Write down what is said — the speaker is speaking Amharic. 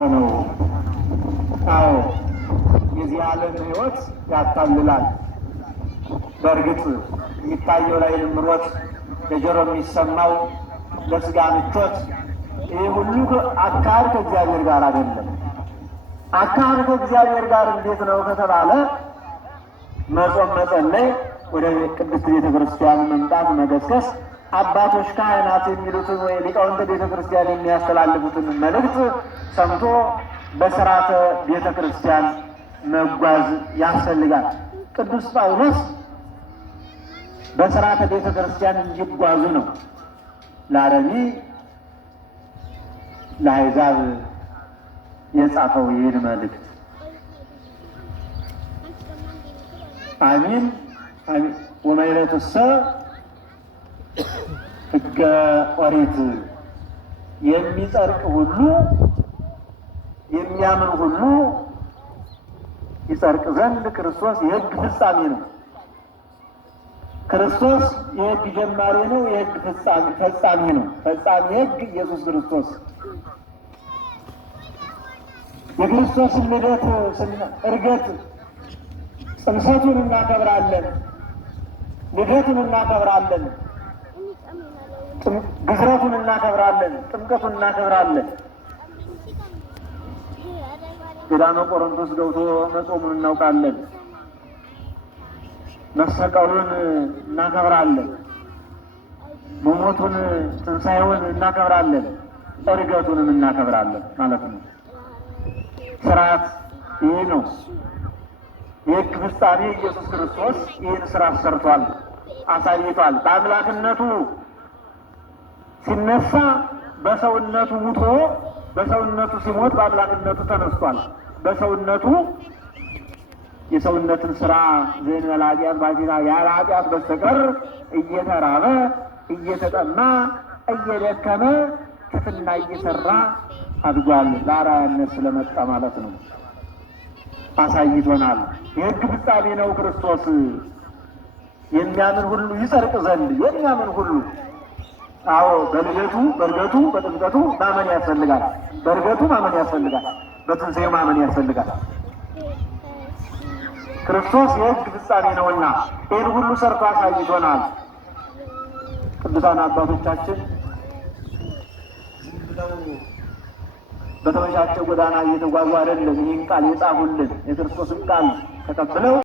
ነው። አዎ የዚህ ዓለም ሕይወት ያታልላል። በእርግጥ የሚታየው ላይ ምሮት፣ ለጆሮ የሚሰማው ለስጋ ምቾት፣ ይህ ሁሉ አካል ከእግዚአብሔር ጋር አይደለም። አካል ከእግዚአብሔር ጋር እንዴት ነው ከተባለ መጾም፣ መጸለይ፣ ወደ ቅድስት ቤተ ክርስቲያን መምጣት፣ መገስገስ፣ አባቶች ካህናት የሚሉትን ወይ ሊቃውንተ ቤተ ክርስቲያን የሚያስተላልፉትን መልእክት ሰምቶ በሥርዓተ ቤተ ክርስቲያን መጓዝ ያስፈልጋል። ቅዱስ ጳውሎስ በሥርዓተ ቤተ ክርስቲያን እንዲጓዙ ነው ለአረሚ ለአሕዛብ የጻፈው ይህን መልእክት። አሚን ወመይለቱሰ ሕገ ኦሪት፣ የሚጸድቅ ሁሉ የሚያምን ሁሉ ይጸድቅ ዘንድ ክርስቶስ የሕግ ፍጻሜ ነው። ክርስቶስ የሕግ ጀማሪ ነው፣ የሕግ ፈጻሚ ነው። ፈጻሚ ሕግ ኢየሱስ ክርስቶስ። የክርስቶስን ልደት እርገት ጽንሰቱን እናከብራለን፣ ልደቱን እናከብራለን፣ ግዝረቱን እናከብራለን፣ ጥምቀቱን እናከብራለን። ገዳመ ቆሮንቶስ ገብቶ መጾሙን እናውቃለን። መሰቀሉን እናከብራለን። መሞቱን፣ ትንሣኤውን እናከብራለን። እርገቱንም እናከብራለን ማለት ነው። ስርዓት ይህ ነው። የሕግ ፍጻሜ ኢየሱስ ክርስቶስ ይህን ስራ ሰርቷል፣ አሳይቷል። በአምላክነቱ ሲነሳ በሰውነቱ ሙቶ በሰውነቱ ሲሞት በአምላክነቱ ተነስቷል። በሰውነቱ የሰውነትን ስራ ዘእንበለ ኃጢአት ባሕቲታ ያለ ኃጢአት በስተቀር እየተራበ እየተጠማ እየደከመ ትሕትና እየሰራ አድጓል። ለአርአያነት ስለመጣ ማለት ነው። አሳይቶናል። የሕግ ፍጻሜ ነው ክርስቶስ። የሚያምን ሁሉ ይጸድቅ ዘንድ የሚያምን ሁሉ። አዎ በልደቱ፣ በእርገቱ፣ በጥምቀቱ ማመን ያስፈልጋል። በእርገቱ ማመን ያስፈልጋል። በትንሣኤው ማመን ያስፈልጋል። ክርስቶስ የሕግ ፍጻሜ ነውና ይህን ሁሉ ሰርቶ አሳይቶናል። ቅዱሳን አባቶቻችን ዝም ብለው በተመቻቸው ጎዳና እየተጓዙ አይደለም ይህን ቃል የጻፉልን። የክርስቶስን ቃል ተቀብለው